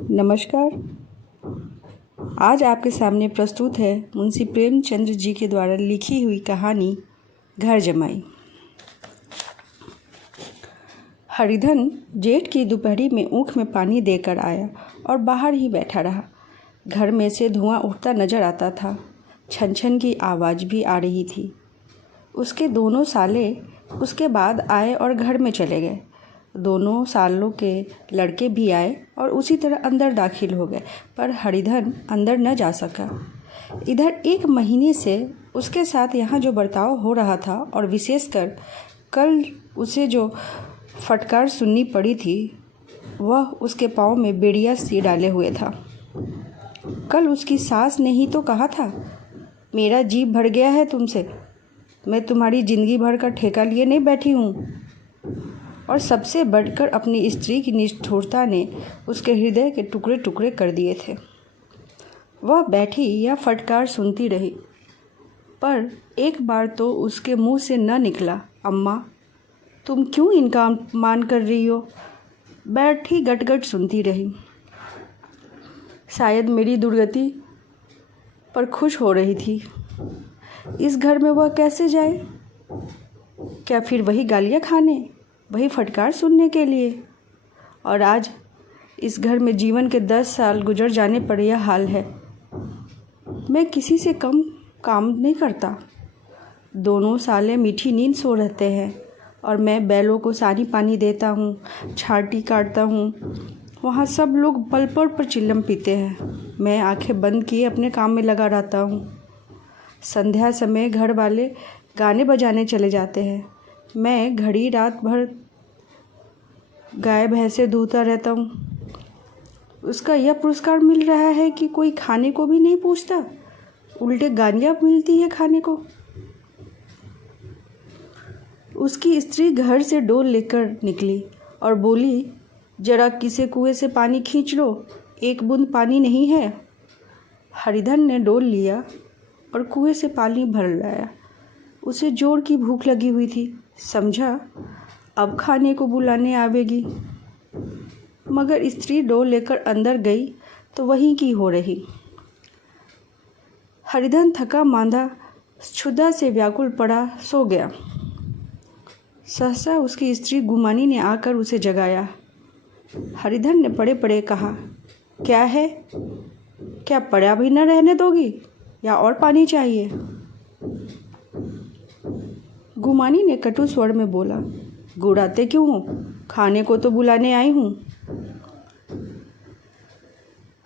नमस्कार। आज आपके सामने प्रस्तुत है मुंशी प्रेमचंद्र जी के द्वारा लिखी हुई कहानी घर जमाई। हरिधन जेठ की दोपहरी में ऊख में पानी देकर आया और बाहर ही बैठा रहा। घर में से धुआं उठता नजर आता था। छन छन की आवाज़ भी आ रही थी। उसके दोनों साले उसके बाद आए और घर में चले गए। दोनों सालों के लड़के भी आए और उसी तरह अंदर दाखिल हो गए, पर हरिधन अंदर न जा सका। इधर 1 महीने से उसके साथ यहाँ जो बर्ताव हो रहा था और विशेषकर कल उसे जो फटकार सुननी पड़ी थी, वह उसके पाँव में बेड़िया सी डाले हुए था। कल उसकी सास ने ही तो कहा था, मेरा जी भर गया है तुमसे, मैं तुम्हारी ज़िंदगी भर का ठेका लिए नहीं बैठी हूँ। और सबसे बढ़कर अपनी स्त्री की निष्ठुरता ने उसके हृदय के टुकड़े टुकड़े कर दिए थे। वह बैठी या फटकार सुनती रही, पर एक बार तो उसके मुंह से न निकला, अम्मा तुम क्यों इनका अपमान कर रही हो। बैठी गटगट सुनती रही। शायद मेरी दुर्गति पर खुश हो रही थी। इस घर में वह कैसे जाए? क्या फिर वही गालियाँ खाने, वही फटकार सुनने के लिए? और आज इस घर में जीवन के 10 साल गुजर जाने पर यह हाल है। मैं किसी से कम काम नहीं करता। दोनों साले मीठी नींद सो रहते हैं और मैं बैलों को सानी पानी देता हूँ, छाटी काटता हूँ। वहाँ सब लोग पल पल पर चिल्लम पीते हैं। मैं आंखें बंद किए अपने काम में लगा रहता हूँ। संध्या समय घर वाले गाने बजाने चले जाते हैं। मैं घड़ी रात भर गाय भैंसें धोता रहता हूँ। उसका यह पुरस्कार मिल रहा है कि कोई खाने को भी नहीं पूछता, उल्टे गालियाँ मिलती है खाने को। उसकी स्त्री घर से डोल लेकर निकली और बोली, जरा किसी कुएं से पानी खींच लो, एक बूंद पानी नहीं है। हरिधन ने डोल लिया और कुएं से पानी भर लाया। उसे जोर की भूख लगी हुई थी। समझा अब खाने को बुलाने आवेगी, मगर स्त्री डोल लेकर अंदर गई तो वहीं की हो रही। हरिधन थका मांदा क्षुधा से व्याकुल पड़ा सो गया। सहसा उसकी स्त्री गुमानी ने आकर उसे जगाया। हरिधन ने पड़े पड़े कहा, क्या है? क्या पड़ा भी न रहने दोगी या और पानी चाहिए? गुमानी ने कटु स्वर में बोला, गुड़ाते क्यों हो? खाने को तो बुलाने आई हूँ।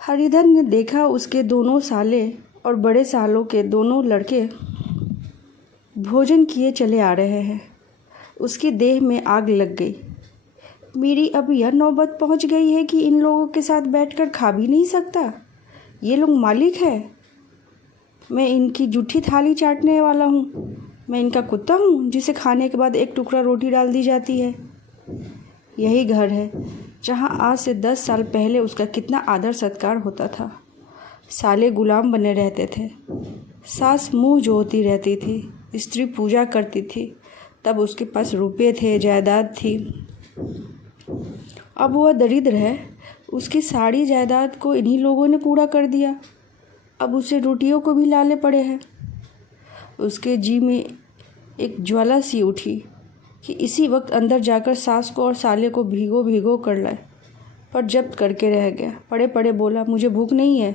हरिधन ने देखा उसके दोनों साले और बड़े सालों के दोनों लड़के भोजन किए चले आ रहे हैं। उसकी देह में आग लग गई। मेरी अब यह नौबत पहुँच गई है कि इन लोगों के साथ बैठकर खा भी नहीं सकता। ये लोग मालिक है, मैं इनकी जूठी थाली चाटने वाला हूँ। मैं इनका कुत्ता हूँ जिसे खाने के बाद एक टुकड़ा रोटी डाल दी जाती है। यही घर है जहाँ आज से 10 साल पहले उसका कितना आदर सत्कार होता था। साले गुलाम बने रहते थे। सास मुँह जोती रहती थी, स्त्री पूजा करती थी। तब उसके पास रुपये थे, जायदाद थी। अब वह दरिद्र है। उसकी सारी जायदाद को इन्हीं लोगों ने पूरा कर दिया। अब उसे रोटियों को भी लाले पड़े हैं। उसके जी में एक ज्वाला सी उठी कि इसी वक्त अंदर जाकर सास को और साले को भीगो भीगो कर लाए, पर जब्त करके रह गया। पड़े पड़े बोला, मुझे भूख नहीं है,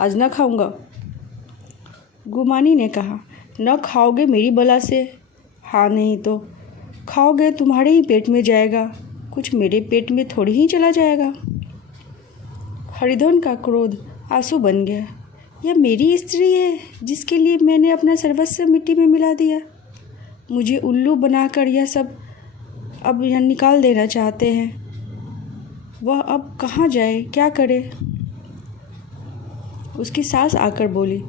आज न खाऊंगा। गुमानी ने कहा, न खाओगे मेरी बला से? हाँ नहीं तो खाओगे, तुम्हारे ही पेट में जाएगा, कुछ मेरे पेट में थोड़ी ही चला जाएगा। हरिधन का क्रोध आंसू बन गया। यह मेरी स्त्री है जिसके लिए मैंने अपना सर्वस्व मिट्टी में मिला दिया। मुझे उल्लू बनाकर यह सब अब यह निकाल देना चाहते हैं। वह अब कहाँ जाए, क्या करे? उसकी सास आकर बोली,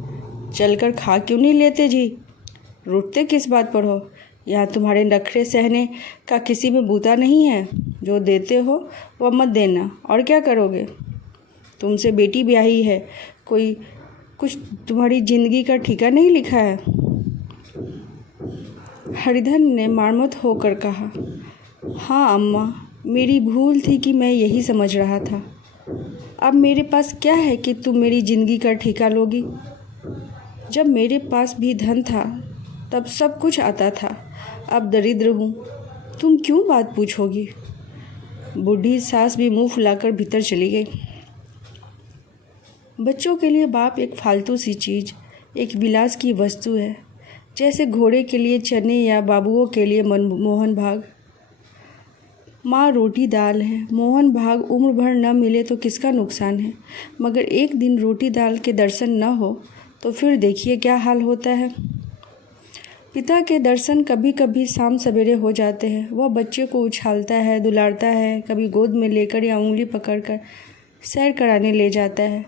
चलकर खा क्यों नहीं लेते जी? रुठते किस बात पर हो? यहाँ तुम्हारे नखरे सहने का किसी में बूता नहीं है। जो देते हो वह मत देना, और क्या करोगे? तुमसे बेटी ब्याही है, कोई कुछ तुम्हारी ज़िंदगी का ठिका नहीं लिखा है। हरिधन ने मर्माहत होकर कहा, हाँ अम्मा, मेरी भूल थी कि मैं यही समझ रहा था। अब मेरे पास क्या है कि तुम मेरी ज़िंदगी का ठेका लोगी? जब मेरे पास भी धन था तब सब कुछ आता था, अब दरिद्र हूँ, तुम क्यों बात पूछोगी? बूढ़ी सास भी मुंह फुलाकर भीतर चली गई। बच्चों के लिए बाप एक फालतू सी चीज़, एक विलास की वस्तु है, जैसे घोड़े के लिए चने या बाबुओं के लिए मोहन भाग। माँ रोटी दाल है, मोहन भाग उम्र भर न मिले तो किसका नुकसान है, मगर एक दिन रोटी दाल के दर्शन न हो तो फिर देखिए क्या हाल होता है। पिता के दर्शन कभी कभी शाम सवेरे हो जाते हैं। वह बच्चे को उछालता है, दुलारता है, कभी गोद में लेकर या उंगली पकड़कर सैर कराने ले जाता है,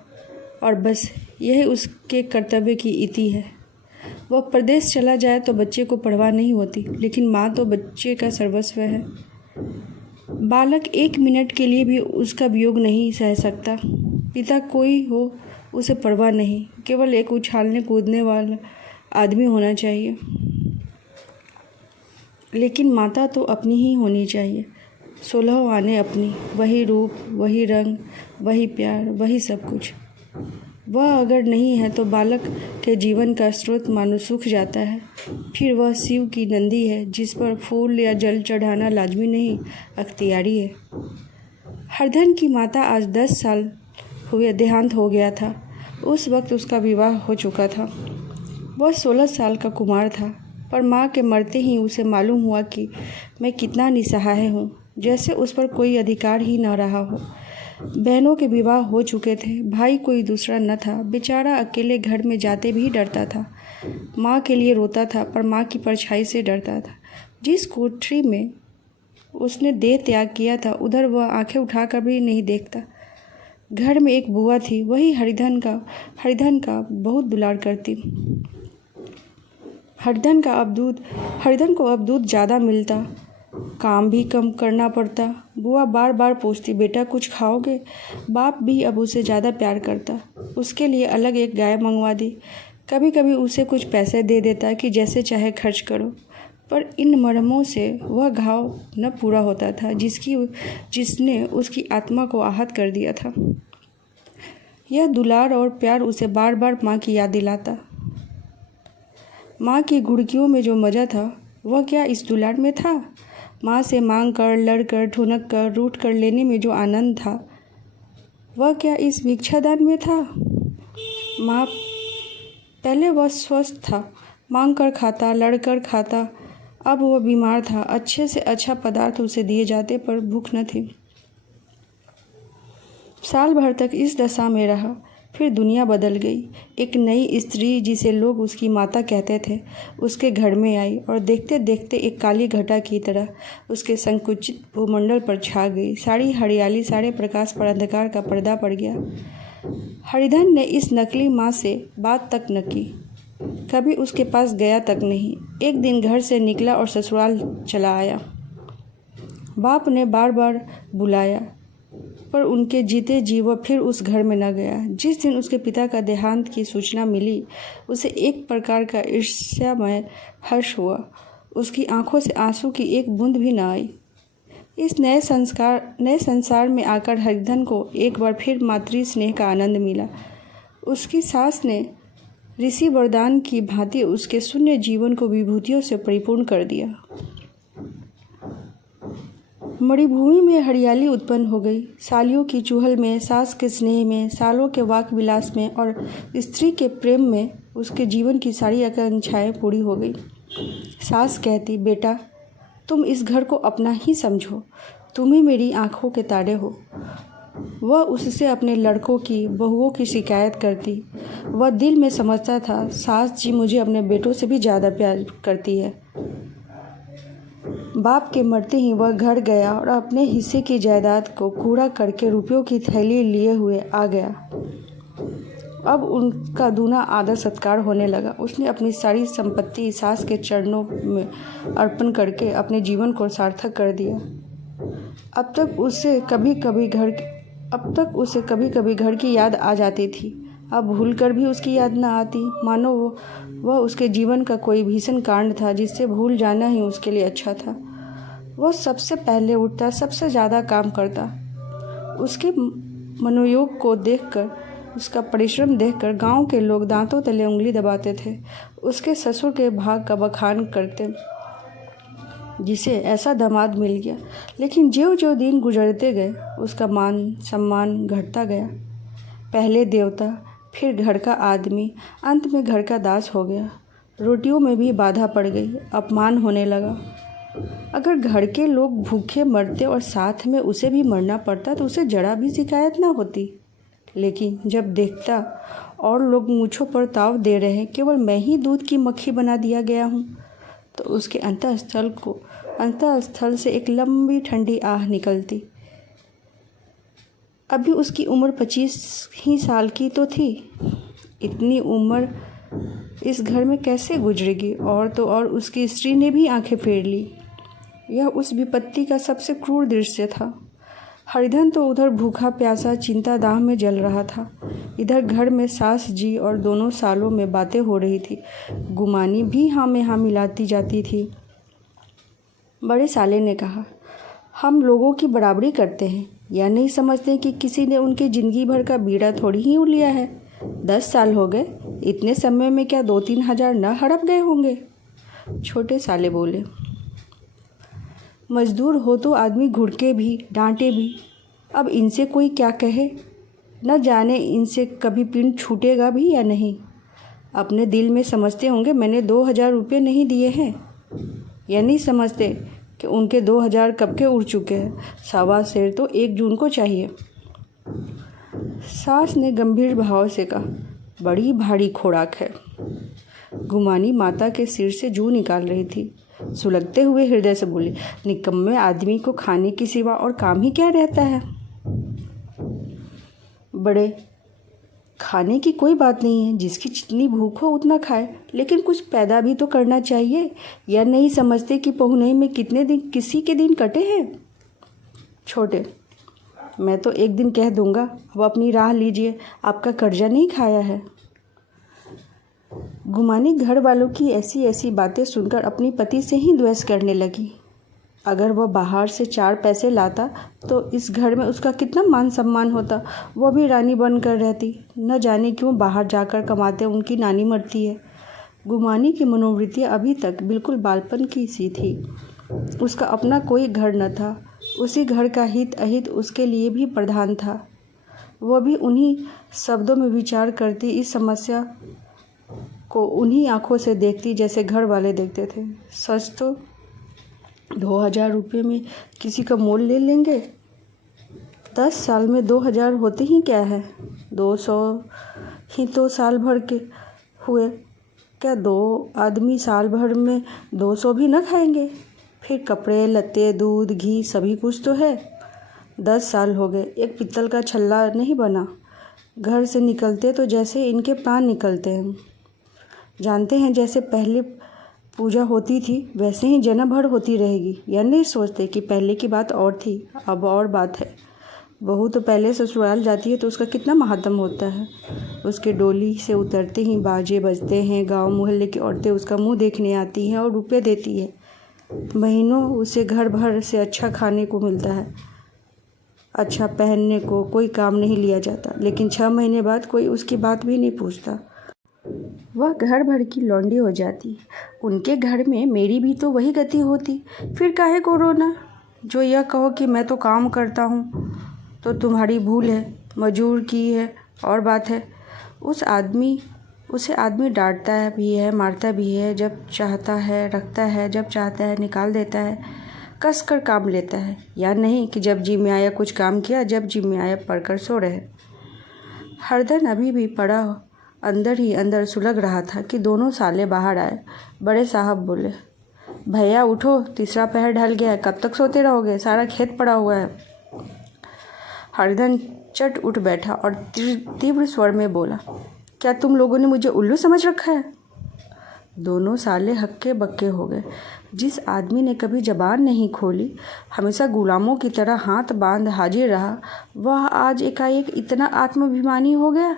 और बस यही उसके कर्तव्य की इति है। वह प्रदेश चला जाए तो बच्चे को परवाह नहीं होती, लेकिन माँ तो बच्चे का सर्वस्व है। बालक एक मिनट के लिए भी उसका वियोग नहीं सह सकता। पिता कोई हो उसे परवाह नहीं, केवल एक उछालने कूदने वाला आदमी होना चाहिए। लेकिन माता तो अपनी ही होनी चाहिए, 16 आने अपनी, वही रूप, वही रंग, वही प्यार, वही सब कुछ। वह अगर नहीं है तो बालक के जीवन का स्रोत मानो सूख जाता है। फिर वह शिव की नंदी है जिस पर फूल या जल चढ़ाना लाजमी नहीं, अख्तियारी है। हरधन की माता आज 10 साल हुए देहांत हो गया था। उस वक्त उसका विवाह हो चुका था। वह 16 साल का कुमार था, पर माँ के मरते ही उसे मालूम हुआ कि मैं कितना निसहाय हूँ, जैसे उस पर कोई अधिकार ही न रहा हो। बहनों के विवाह हो चुके थे, भाई कोई दूसरा न था। बेचारा अकेले घर में जाते भी डरता था। माँ के लिए रोता था, पर माँ की परछाई से डरता था। जिस कोठरी में उसने देह त्याग किया था उधर वह आंखें उठाकर भी नहीं देखता। घर में एक बुआ थी, वही हरिधन का बहुत दुलार करती। हरिधन को अब दूध ज़्यादा मिलता, काम भी कम करना पड़ता। बुआ बार बार पूछती, बेटा कुछ खाओगे? बाप भी अब उसे ज़्यादा प्यार करता, उसके लिए अलग एक गाय मंगवा दी। कभी कभी उसे कुछ पैसे दे देता कि जैसे चाहे खर्च करो, पर इन मरहमों से वह घाव न पूरा होता था जिसने उसकी आत्मा को आहत कर दिया था। यह दुलार और प्यार उसे बार बार माँ की याद दिलाता। माँ की घुड़कियों में जो मज़ा था वह क्या इस दुलार में था? माँ से मांग कर, लड़ कर, ठुनक कर, रूठ कर लेने में जो आनंद था वह क्या इस भिक्षादान में था? माँ पहले वह स्वस्थ था, मांग कर खाता, लड़ कर खाता। अब वह बीमार था, अच्छे से अच्छा पदार्थ उसे दिए जाते पर भूख न थी। साल भर तक इस दशा में रहा, फिर दुनिया बदल गई। एक नई स्त्री जिसे लोग उसकी माता कहते थे उसके घर में आई और देखते देखते एक काली घटा की तरह उसके संकुचित भूमंडल पर छा गई। सारी हरियाली, सारे प्रकाश पर अंधकार का पर्दा पड़ गया। हरिधन ने इस नकली माँ से बात तक न की, कभी उसके पास गया तक नहीं। एक दिन घर से निकला और ससुराल चला आया। बाप ने बार बार बुलाया, पर उनके जीते जी वह फिर उस घर में न गया। जिस दिन उसके पिता का देहांत की सूचना मिली उसे एक प्रकार का ईर्ष्यामय हर्ष हुआ। उसकी आंखों से आंसू की एक बूंद भी न आई। इस नए संसार में आकर हरिधन को एक बार फिर मातृ स्नेह का आनंद मिला। उसकी सास ने ऋषि वरदान की भांति उसके शून्य जीवन को विभूतियों से परिपूर्ण कर दिया। मणिभूमि में हरियाली उत्पन्न हो गई। सालियों की चुहल में, सास के स्नेह में, सालों के वाक विलास में और स्त्री के प्रेम में उसके जीवन की सारी आकांक्षाएं पूरी हो गई। सास कहती, बेटा तुम इस घर को अपना ही समझो, तुम ही मेरी आंखों के तारे हो। वह उससे अपने लड़कों की, बहुओं की शिकायत करती। वह दिल में समझता था, सास जी मुझे अपने बेटों से भी ज़्यादा प्यार करती है। बाप के मरते ही वह घर गया और अपने हिस्से की जायदाद को कूड़ा करके रुपयों की थैली लिए हुए आ गया। अब उनका दूना आदर सत्कार होने लगा। उसने अपनी सारी संपत्ति सास के चरणों में अर्पण करके अपने जीवन को सार्थक कर दिया। अब तक उसे कभी कभी घर की याद आ जाती थी। अब भूलकर भी उसकी याद न आती, मानो वह उसके जीवन का कोई भीषण कांड था जिससे भूल जाना ही उसके लिए अच्छा था। वह सबसे पहले उठता, सबसे ज़्यादा काम करता। उसके मनोयोग को देखकर, उसका परिश्रम देखकर गांव के लोग दांतों तले उंगली दबाते थे। उसके ससुर के भाग का बखान करते, जिसे ऐसा दामाद मिल गया। लेकिन ज्यों-ज्यों दिन गुजरते गए उसका मान सम्मान घटता गया। पहले देवता, फिर घर का आदमी, अंत में घर का दास हो गया। रोटियों में भी बाधा पड़ गई, अपमान होने लगा। अगर घर के लोग भूखे मरते और साथ में उसे भी मरना पड़ता तो उसे जरा भी शिकायत ना होती। लेकिन जब देखता और लोग मूँछों पर ताव दे रहे हैं, केवल मैं ही दूध की मक्खी बना दिया गया हूँ, तो उसके अंतःस्थल से एक लंबी ठंडी आह निकलती। अभी उसकी उम्र 25 ही साल की तो थी। इतनी उम्र इस घर में कैसे गुजरेगी? और तो और उसकी स्त्री ने भी आंखें फेर ली। यह उस विपत्ति का सबसे क्रूर दृश्य था। हरिधन तो उधर भूखा प्यासा चिंता दाह में जल रहा था। इधर घर में सास जी और दोनों सालों में बातें हो रही थी। गुमानी भी हाँ में हाँ मिलाती जाती थी। बड़े साले ने कहा, हम लोगों की बराबरी करते हैं, या नहीं समझते कि किसी ने उनकी ज़िंदगी भर का बीड़ा थोड़ी ही लिया है। 10 साल हो गए, इतने समय में क्या 2-3 हज़ार न हड़प गए होंगे? छोटे साले बोले, मजदूर हो तो आदमी घुड़के भी, डांटे भी। अब इनसे कोई क्या कहे, न जाने इनसे कभी पिंड छूटेगा भी या नहीं। अपने दिल में समझते होंगे मैंने 2000 रुपये नहीं दिए हैं, या नहीं समझते कि उनके 2000 कब के उड़ चुके हैं। 1.25 सेर तो 1 जून को चाहिए। सास ने गंभीर भाव से कहा, बड़ी भारी खोराक है। गुमानी माता के सिर से जूं निकाल रही थी। सुलगते हुए हृदय से बोली, निकम्मे आदमी को खाने के सिवा और काम ही क्या रहता है? बड़े, खाने की कोई बात नहीं है, जिसकी जितनी भूख हो उतना खाए, लेकिन कुछ पैदा भी तो करना चाहिए। या नहीं समझते कि पहुनई में कितने दिन किसी के दिन कटे हैं? छोटे, मैं तो एक दिन कह दूंगा, अब अपनी राह लीजिए, आपका कर्जा नहीं खाया है। गुमानी घर वालों की ऐसी ऐसी बातें सुनकर अपनी पति से ही द्वेष करने लगी। अगर वह बाहर से 4 पैसे लाता तो इस घर में उसका कितना मान सम्मान होता। वह भी रानी बनकर रहती। न जाने क्यों बाहर जाकर कमाते उनकी नानी मरती है। गुमानी की मनोवृत्तियाँ अभी तक बिल्कुल बालपन की सी थी। उसका अपना कोई घर न था। उसी घर का हित अहित उसके लिए भी प्रधान था। वह भी उन्हीं शब्दों में विचार करती, इस समस्या को उन्हीं आँखों से देखती जैसे घर वाले देखते थे। सच तो 2000 रुपये में किसी का मोल ले लेंगे। 10 साल में 2000 होते ही क्या है? 200 ही तो साल भर के हुए। क्या 2 आदमी साल भर में 200 भी न खाएंगे? फिर कपड़े लत्ते, दूध, घी सभी कुछ तो है। 10 साल हो गए, एक पित्तल का छल्ला नहीं बना। घर से निकलते तो जैसे इनके प्राण निकलते हैं। जानते हैं जैसे पहले पूजा होती थी वैसे ही जन्म भर होती रहेगी। या नहीं सोचते कि पहले की बात और थी, अब और बात है। बहू तो पहले ससुराल जाती है तो उसका कितना महात्म होता है। उसके डोली से उतरते ही बाजे बजते हैं। गांव मोहल्ले की औरतें उसका मुंह देखने आती हैं और रुपये देती है। महीनों उसे घर भर से अच्छा खाने को मिलता है, अच्छा पहनने को, कोई काम नहीं लिया जाता। लेकिन 6 महीने बाद कोई उसकी बात भी नहीं पूछता। वह घर भर की लौंडी हो जाती। उनके घर में मेरी भी तो वही गति होती। फिर काहे को रोना? जो यह कहो कि मैं तो काम करता हूँ तो तुम्हारी भूल है, मजूर की है और बात है। उसे आदमी डांटता है भी है, मारता भी है। जब चाहता है रखता है, जब चाहता है निकाल देता है, कस कर काम लेता है। या नहीं कि जब जी में आया कुछ काम किया, जब जी में आया पढ़कर सो रहे। हरदन अभी भी पड़ा अंदर ही अंदर सुलग रहा था कि दोनों साले बाहर आए। बड़े साहब बोले, भैया उठो, तीसरा पहर ढल गया है, कब तक सोते रहोगे? सारा खेत पड़ा हुआ है। हरदन चट उठ बैठा और तीव्र स्वर में बोला, क्या तुम लोगों ने मुझे उल्लू समझ रखा है? दोनों साले हक्के बक्के हो गए। जिस आदमी ने कभी जबान नहीं खोली, हमेशा गुलामों की तरह हाथ बांध हाजिर रहा, वह आज एकाएक इतना आत्माभिमानी हो गया।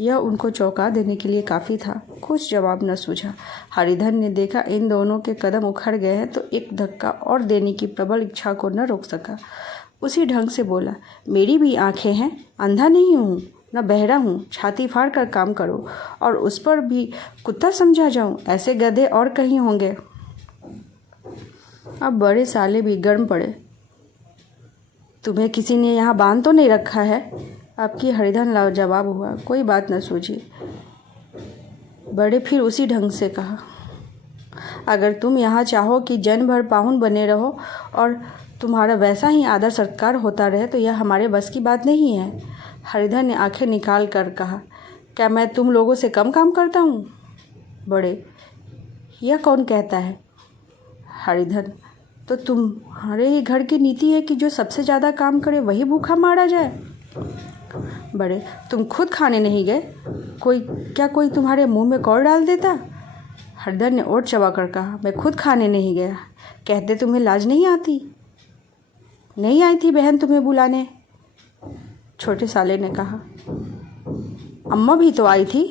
यह उनको चौंका देने के लिए काफ़ी था। कुछ जवाब न सूझा। हरिधन ने देखा इन दोनों के कदम उखड़ गए हैं तो एक धक्का और देने की प्रबल इच्छा को न रोक सका। उसी ढंग से बोला, मेरी भी आंखें हैं, अंधा नहीं हूँ न बहरा हूँ। छाती फाड़ कर काम करो और उस पर भी कुत्ता समझा जाऊँ, ऐसे गधे और कहीं होंगे। अब बड़े साले भी गर्म पड़े। तुम्हें किसी ने यहाँ बांध तो नहीं रखा है? आपकी हरिधन लाजवाब हुआ, कोई बात न सूझी। बड़े फिर उसी ढंग से कहा, अगर तुम यहाँ चाहो कि जन भर पाहुन बने रहो और तुम्हारा वैसा ही आदर सत्कार होता रहे तो यह हमारे बस की बात नहीं है। हरिधन ने आंखें निकाल कर कहा, क्या मैं तुम लोगों से कम काम करता हूँ? बड़े, यह कौन कहता है? हरिधन, तो तुम्हारे ही घर की नीति है कि जो सबसे ज़्यादा काम करे वही भूखा मारा जाए। बड़े, तुम खुद खाने नहीं गए? कोई तुम्हारे मुंह में कौर डाल देता? हरिधन ने ओठ चबाकर कहा, मैं खुद खाने नहीं गया। कहते तुम्हें लाज नहीं आती? नहीं आई थी बहन तुम्हें बुलाने, छोटे साले ने कहा। अम्मा भी तो आई थी,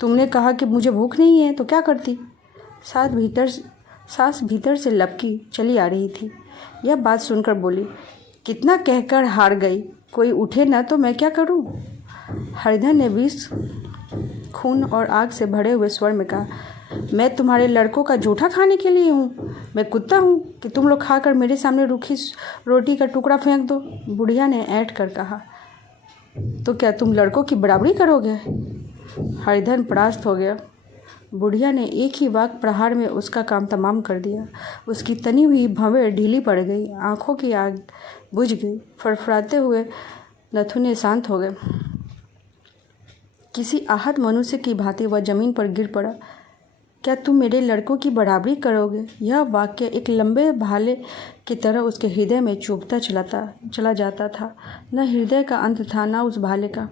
तुमने कहा कि मुझे भूख नहीं है तो क्या करती? सास भीतर से लपकी चली आ रही थी। यह बात सुनकर बोली, कितना कहकर हार गई, कोई उठे ना तो मैं क्या करूं? हरिधन ने विष, खून और आग से भरे हुए स्वर में कहा, मैं तुम्हारे लड़कों का जूठा खाने के लिए हूँ? मैं कुत्ता हूँ कि तुम लोग खाकर मेरे सामने रूखी रोटी का टुकड़ा फेंक दो? बुढ़िया ने ऐंठ कर कहा, तो क्या तुम लड़कों की बराबरी करोगे? हरिधन परास्त हो गया। बुढ़िया ने एक ही वाक प्रहार में उसका काम तमाम कर दिया। उसकी तनी हुई भवें ढीली पड़ गई, आंखों की आग बुझ गई, फड़फड़ाते हुए नथुने शांत हो गए। किसी आहत मनुष्य की भांति वह जमीन पर गिर पड़ा। क्या तुम मेरे लड़कों की बराबरी करोगे? यह वाक्य एक लंबे भाले की तरह उसके हृदय में चुभता चला जाता था। न हृदय का अंत था, न उस भाले का।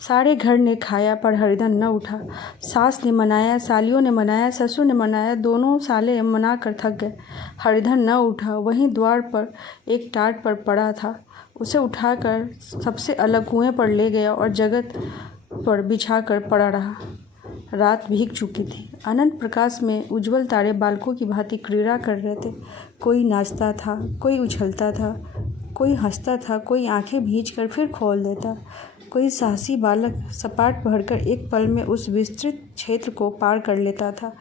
सारे घर ने खाया पर हरिधन न उठा। सास ने मनाया, सालियों ने मनाया, ससुर ने मनाया, दोनों साले मना कर थक गए। हरिधन न उठा। वहीं द्वार पर एक टाट पर पड़ा था। उसे उठाकर सबसे अलग कुएं पर ले गया और जगत पर बिछा कर पड़ा रहा। रात भीग चुकी थी। अनंत प्रकाश में उज्जवल तारे बालकों की भांति क्रीड़ा कर रहे थे। कोई नाचता था, कोई उछलता था, कोई हंसता था, कोई आंखें भींच कर फिर खोल देता। कोई साहसी बालक सपाट भरकर एक पल में उस विस्तृत क्षेत्र को पार कर लेता था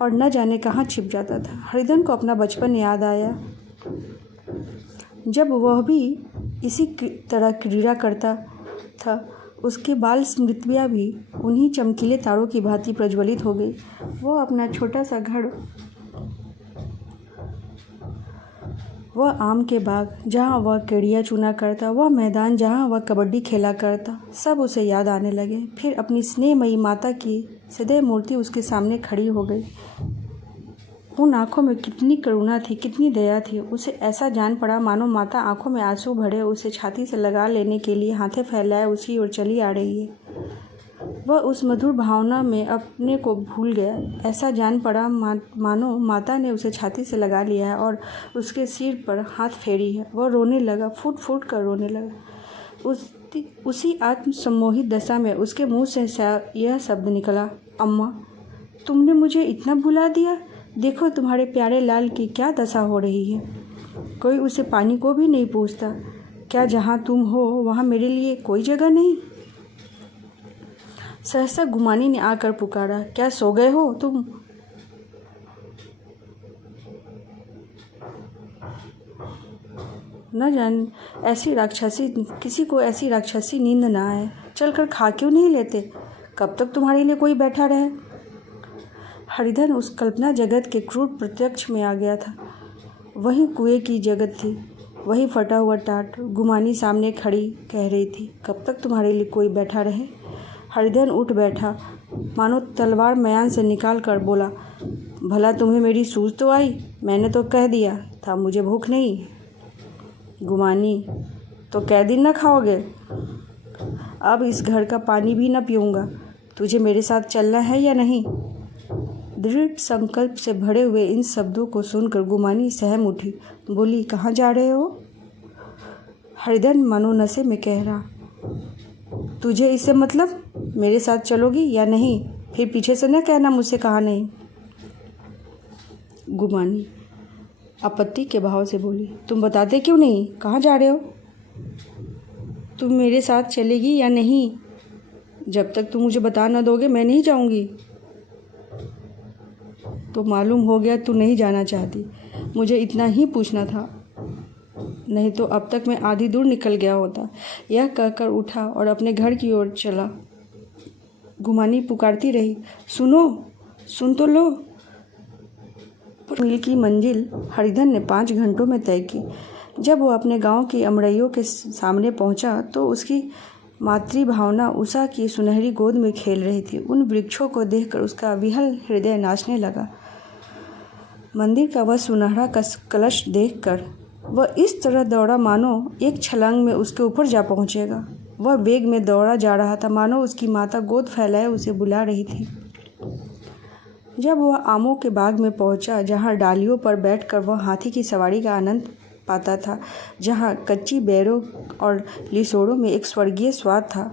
और न जाने कहाँ छिप जाता था। हरिधन को अपना बचपन याद आया, जब वह भी इसी तरह क्रीड़ा करता था। उसकी बाल स्मृतियाँ भी उन्हीं चमकीले तारों की भांति प्रज्वलित हो गई। वह अपना छोटा सा घर, वह आम के बाग जहाँ वह चिड़िया चुना करता, वह मैदान जहाँ वह कबड्डी खेला करता, सब उसे याद आने लगे। फिर अपनी स्नेहमयी माता की सदैव मूर्ति उसके सामने खड़ी हो गई। उन आँखों में कितनी करुणा थी, कितनी दया थी। उसे ऐसा जान पड़ा मानो माता आँखों में आंसू भरे उसे छाती से लगा लेने के लिए हाथें फैलाए उसी ओर चली आ रही है। वह उस मधुर भावना में अपने को भूल गया। ऐसा जान पड़ा मानो माता ने उसे छाती से लगा लिया है और उसके सिर पर हाथ फेरी है। वह रोने लगा, फूट फूट कर रोने लगा। उसी आत्मसम्मोहित दशा में उसके मुंह से यह शब्द निकला, अम्मा, तुमने मुझे इतना भुला दिया। देखो तुम्हारे प्यारे लाल की क्या दशा हो रही है। कोई उसे पानी को भी नहीं पूछता। क्या जहाँ तुम हो वहाँ मेरे लिए कोई जगह नहीं? सहसा गुमानी ने आकर पुकारा, क्या सो गए हो तुम? न जान ऐसी राक्षसी, किसी को ऐसी राक्षसी नींद ना आए। चलकर खा क्यों नहीं लेते? कब तक तुम्हारे लिए कोई बैठा रहे? हरिधन उस कल्पना जगत के क्रूर प्रत्यक्ष में आ गया था। वही कुएं की जगत थी, वही फटा हुआ टाट। गुमानी सामने खड़ी कह रही थी, कब तक तुम्हारे लिए कोई बैठा रहे? हरिधन उठ बैठा, मानो तलवार मयान से निकाल कर बोला, भला तुम्हें मेरी सूझ तो आई? मैंने तो कह दिया था मुझे भूख नहीं। गुमानी, तो कै दिन न खाओगे? अब इस घर का पानी भी न पीऊँगा। तुझे मेरे साथ चलना है या नहीं? दृढ़ संकल्प से भरे हुए इन शब्दों को सुनकर गुमानी सहम उठी। बोली, कहाँ जा रहे हो? हरिधन मानो नशे में कह रहा, तुझे इससे मतलब? मेरे साथ चलोगी या नहीं? फिर पीछे से न कहना मुझसे कहा नहीं। गुमानी, आपत्ति के भाव से बोली। तुम बताते क्यों नहीं? कहाँ जा रहे हो? तुम मेरे साथ चलेगी या नहीं? जब तक तुम मुझे बता न दोगे मैं नहीं जाऊंगी। तो मालूम हो गया तू नहीं जाना चाहती। मुझे इतना ही पूछना था, नहीं तो अब तक मैं आधी दूर निकल गया होता। यह कहकर उठा और अपने घर की ओर चला। घुमानी पुकारती रही, सुनो, सुन तो लो। मील की मंजिल हरिधन ने 5 घंटों में तय की। जब वो अपने गांव की अमरइयों के सामने पहुंचा तो उसकी मातृभावना उषा की सुनहरी गोद में खेल रही थी। उन वृक्षों को देखकर उसका विहल हृदय नाचने लगा। मंदिर का वह सुनहरा कलश देखकर वह इस तरह दौड़ा मानो एक छलांग में उसके ऊपर जा पहुंचेगा। वह वेग में दौड़ा जा रहा था, मानो उसकी माता गोद फैलाए उसे बुला रही थी। जब वह आमों के बाग में पहुंचा, जहां डालियों पर बैठकर वह हाथी की सवारी का आनंद पाता था, जहां कच्ची बेरों और लिसोड़ों में एक स्वर्गीय स्वाद था,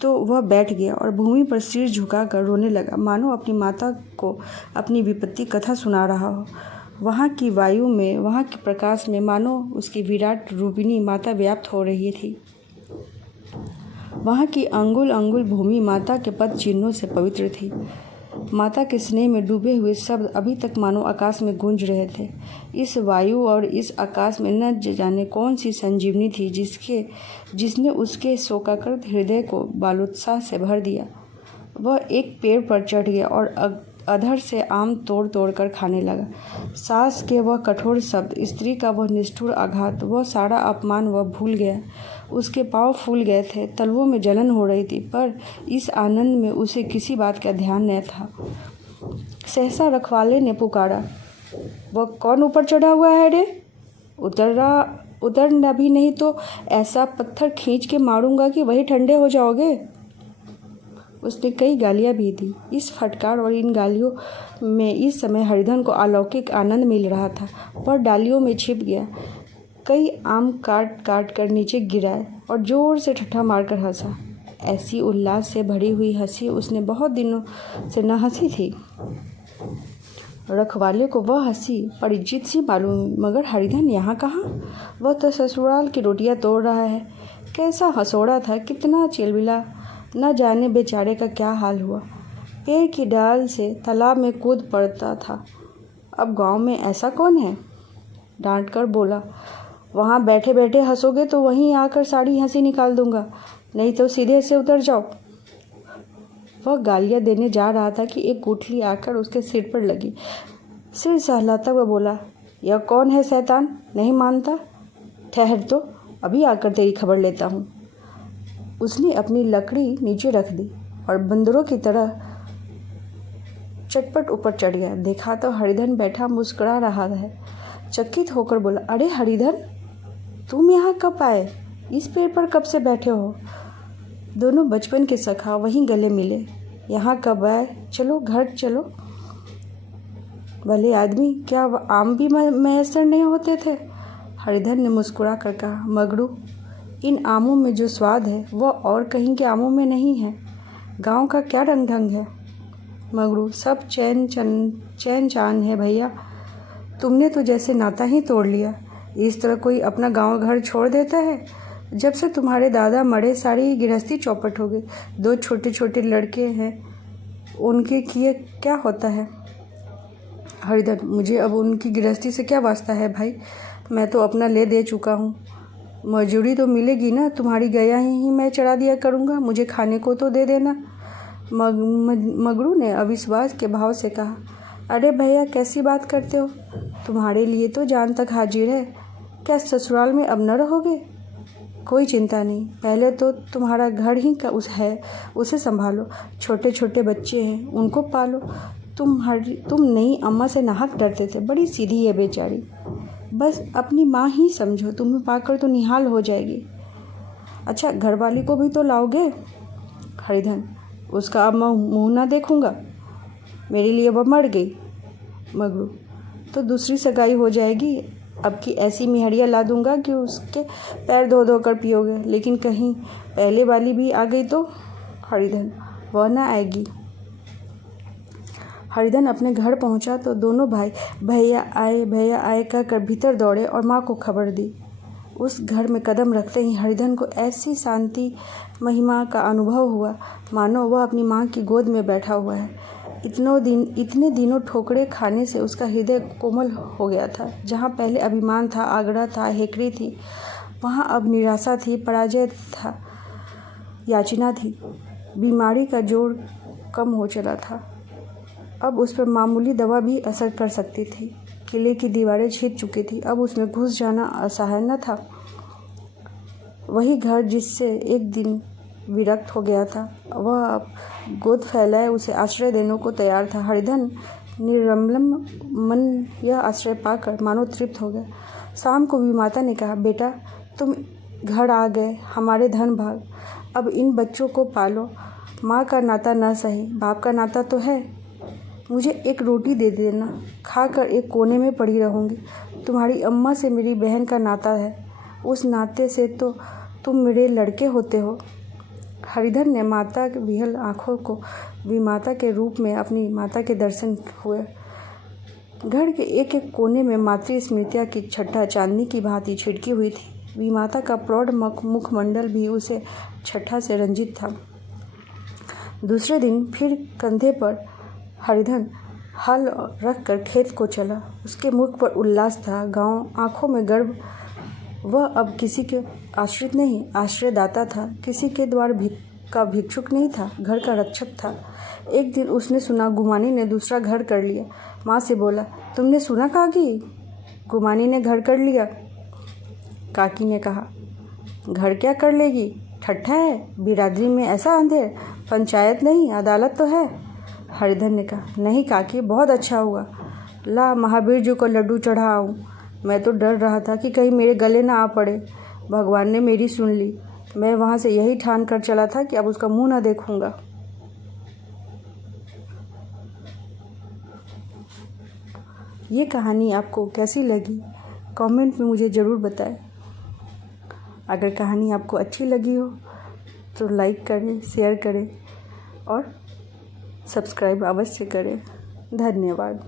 तो वह बैठ गया और भूमि पर सिर झुकाकर रोने लगा, मानो अपनी माता को अपनी विपत्ति कथा सुना रहा हो। वहाँ की वायु में, वहाँ के प्रकाश में मानो उसकी विराट रूपिणी माता व्याप्त हो रही थी। वहाँ की अंगुल अंगुल भूमि माता के पद चिन्हों से पवित्र थी। माता के स्नेह में डूबे हुए शब्द अभी तक मानो आकाश में गूंज रहे थे। इस वायु और इस आकाश में न जाने कौन सी संजीवनी थी जिसने उसके शोकाकुल हृदय को बालोत्साह से भर दिया। वह एक पेड़ पर चढ़ गया और अधर से आम तोड़ तोड़ कर खाने लगा। सास के वह कठोर शब्द, स्त्री का वह निष्ठुर आघात, वह सारा अपमान वह भूल गया। उसके पाँव फूल गए थे, तलवों में जलन हो रही थी, पर इस आनंद में उसे किसी बात का ध्यान न था। सहसा रखवाले ने पुकारा, वह कौन ऊपर चढ़ा हुआ है रे? उतर अभी, नहीं तो ऐसा पत्थर खींच के मारूंगा कि वही ठंडे हो जाओगे। उसने कई गालियाँ भी दी। इस फटकार और इन गालियों में इस समय हरिधन को अलौकिक आनंद मिल रहा था, पर डालियों में छिप गया। कई आम काट काट कर नीचे गिराए और जोर से ठट्ठा मारकर हंसा। ऐसी उल्लास से भरी हुई हंसी उसने बहुत दिनों से न हंसी थी। रखवाले को वह हंसी परिचित सी मालूम हुई, मगर हरिधन यहाँ कहाँ? वह तो ससुराल की रोटियां तोड़ रहा है। कैसा हंसोड़ा था, कितना चिलबिला, न जाने बेचारे का क्या हाल हुआ। पेड़ की डाल से तालाब में कूद पड़ता था। अब गांव में ऐसा कौन है? डांट कर बोला, वहाँ बैठे बैठे हंसोगे तो वहीं आकर सारी हंसी निकाल दूंगा, नहीं तो सीधे से उतर जाओ। वह गालियाँ देने जा रहा था कि एक गुठली आकर उसके सिर पर लगी। सिर सहलाता हुआ बोला, यह कौन है शैतान? नहीं मानता? ठहर तो, अभी आकर तेरी खबर लेता हूँ। उसने अपनी लकड़ी नीचे रख दी और बंदरों की तरह चटपट ऊपर चढ़ गया। देखा तो हरिधन बैठा मुस्कुरा रहा है। चकित होकर बोला, अरे हरिधन, तुम यहाँ कब आए? इस पेड़ पर कब से बैठे हो? दोनों बचपन के सखा वहीं गले मिले। यहाँ कब आए? चलो घर चलो। भले आदमी, क्या आम भी मैसर नहीं होते थे? हरिधन ने मुस्कुरा कर कहा, मगरू, इन आमों में जो स्वाद है वह और कहीं के आमों में नहीं है। गांव का क्या रंग ढंग है मगरू, सब चैन चान है भैया। तुमने तो जैसे नाता ही तोड़ लिया। इस तरह कोई अपना गांव घर छोड़ देता है? जब से तुम्हारे दादा मरे सारी गृहस्थी चौपट हो गई। 2 छोटे छोटे लड़के हैं, उनके किए क्या होता है? हरिधन, मुझे अब उनकी गृहस्थी से क्या वास्ता है भाई? मैं तो अपना ले दे चुका हूँ। मजूरी तो मिलेगी ना, तुम्हारी गया ही मैं चढ़ा दिया करूँगा, मुझे खाने को तो दे देना। मगरू ने अविश्वास के भाव से कहा, अरे भैया कैसी बात करते हो? तुम्हारे लिए तो जान तक हाजिर है। क्या ससुराल में अब न रहोगे? कोई चिंता नहीं, पहले तो तुम्हारा घर ही का उसे संभालो। छोटे छोटे बच्चे हैं, उनको पालो। तुम नई अम्मा से नाहक डरते थे, बड़ी सीधी है बेचारी। बस अपनी माँ ही समझो, तुम्हें पाकर तो निहाल हो जाएगी। अच्छा, घरवाली को भी तो लाओगे? हरिधन, उसका अब मैं मुँह ना देखूँगा, मेरे लिए वह मर गई। मगरू, तो दूसरी सगाई हो जाएगी। अब की ऐसी मिहरिया ला दूंगा कि उसके पैर धो धो कर पियोगे। लेकिन कहीं पहले वाली भी आ गई तो? हरिधन, वह ना आएगी। हरिधन अपने घर पहुंचा तो दोनों भाई भैया आए कहकर भीतर दौड़े और माँ को खबर दी। उस घर में कदम रखते ही हरिधन को ऐसी शांति महिमा का अनुभव हुआ मानो वह अपनी माँ की गोद में बैठा हुआ है। इतने दिनों ठोकरे खाने से उसका हृदय कोमल हो गया था। जहाँ पहले अभिमान था, आग्रह था, हेकड़ी थी, वहाँ अब निराशा थी, पराजय था, याचना थी। बीमारी का जोर कम हो चला था। अब उस पर मामूली दवा भी असर कर सकती थी। किले की दीवारें छिद चुकी थी, अब उसमें घुस जाना असह्य न था। वही घर जिससे एक दिन विरक्त हो गया था, वह अब गोद फैलाए उसे आश्रय देने को तैयार था। हरिधन निर्मल मन यह आश्रय पाकर मानो तृप्त हो गया। शाम को विमाता ने कहा, बेटा तुम घर आ गए, हमारे धन भाग, अब इन बच्चों को पालो। माँ का नाता न सही, बाप का नाता तो है। मुझे एक रोटी दे देना, खाकर एक कोने में पड़ी रहूँगी। तुम्हारी अम्मा से मेरी बहन का नाता है, उस नाते से तो तुम मेरे लड़के होते हो। हरिधन ने माता की विहल आँखों को विमाता के रूप में अपनी माता के दर्शन हुए। घर के एक एक कोने में मातृ स्मृतियाँ की छठा चांदनी की भांति छिड़की हुई थी। विमाता का प्रौढ़ मुखमंडल भी उसे छठा से रंजित था। दूसरे दिन फिर कंधे पर हरिधन हल रख कर खेत को चला। उसके मुख पर उल्लास था, गांव आंखों में गर्व। वह अब किसी के आश्रित नहीं, आश्रयदाता था। किसी के द्वार का भिक्षुक नहीं था, घर का रक्षक था। एक दिन उसने सुना गुमानी ने दूसरा घर कर लिया। माँ से बोला, तुमने सुना काकी, गुमानी ने घर कर लिया। काकी ने कहा, घर क्या कर लेगी, ठट्ठा है, बिरादरी में ऐसा अंधेर, पंचायत नहीं अदालत तो है। हरिधन ने कहा, नहीं काकी, बहुत अच्छा हुआ, ला महावीर जी को लड्डू चढ़ाऊँ। मैं तो डर रहा था कि कहीं मेरे गले ना आ पड़े। भगवान ने मेरी सुन ली। मैं वहाँ से यही ठान कर चला था कि अब उसका मुंह ना देखूंगा। ये कहानी आपको कैसी लगी कमेंट में मुझे ज़रूर बताएं। अगर कहानी आपको अच्छी लगी हो तो लाइक करें, शेयर करें और सब्सक्राइब अवश्य करें। धन्यवाद।